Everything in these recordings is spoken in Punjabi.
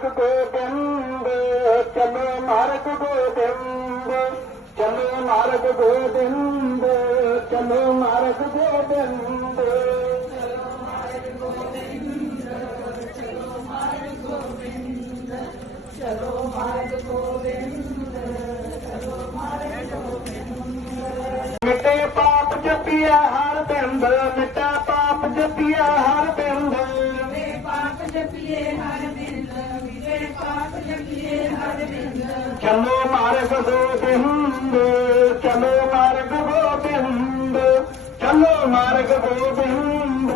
ਗੋਬਿੰਦ ਚਲੋ ਮਾਰਗ ਗੋਬਿੰਦ ਚਲੋ ਮਾਰਗ ਗੋਬਿੰਦ ਚਲੋ ਮਾਰਗ ਗੋਬਿੰਦ। ਮਿਟੇ ਪਾਪ ਜਪਿਆ ਹਰ ਬਿੰਦ ਮਿਟਾ ਪਾਪ ਜਪਿਆ ਹਰ ਬਿੰਦ ਪਾਪ ਜਪੀਏ ਹਰ ਚਲੋ ਮਾਰਗ ਗੋਬਿੰਦ ਚਲੋ ਮਾਰਗ ਗੋਬਿੰਦ ਚਲੋ ਮਾਰਗ ਗੋਬਿੰਦ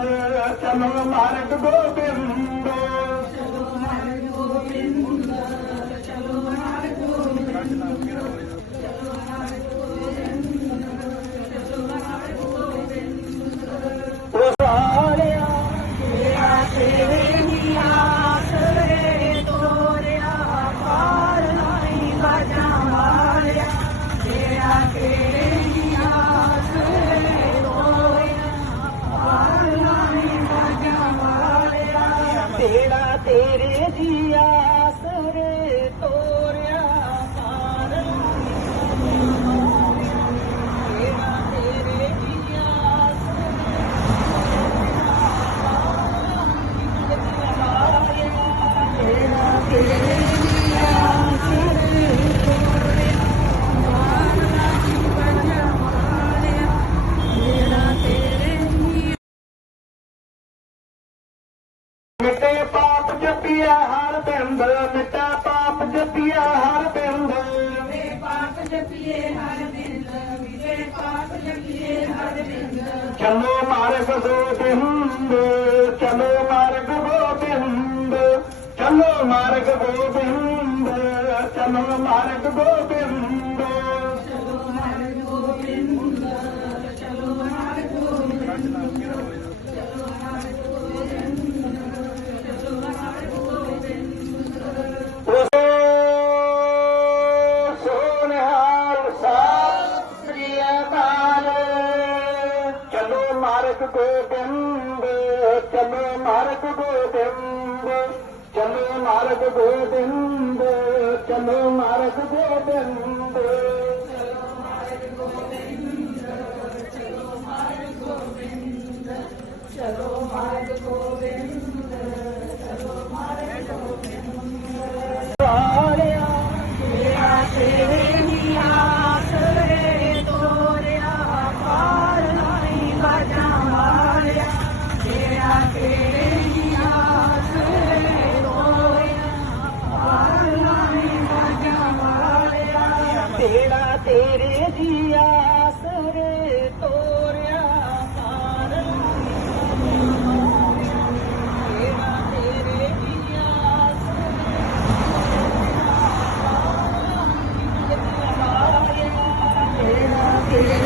ਚਲੋ ਮਾਰਗ ਗੋਬਿੰਦ ਮਿਟੇ ਪਾਪ ਜਪਿਆ ਹਰ ਬਿੰਦ ਮਿਟਾ ਪਾਪ ਜਪਿਆ ਹਰ ਬਿੰਦ ਵੇ ਪਾਪ ਜਪੀਏ ਹਰ ਬਿੰਦ ਵਿਜੇ ਪਾਪ ਜਪੀਏ ਹਰ ਬਿੰਦ ਚਲੋ ਮਾਰਗ ਗੋਬਿੰਦ ਚਲੋ ਮਾਰਗ ਗੋਬਿੰਦ ਚਲੋ ਮਾਰਗ ਗੋਬਿੰਦ ਚਲੋ ਮਾਰਗ ਗੋਬਿੰਦ ਚਲੋ ਮਾਰਗ ਗੋਬਿੰਦ ਚਲੋ ਮਾਰਗ ਗੋਬਿੰਦ ਚਲੋ ਮਾਰਗ ਗੋਬਿੰਦ ਚਲੋ ਮਾਰਗ ਗੋਬਿੰਦ। ਚਲੋ Thank you.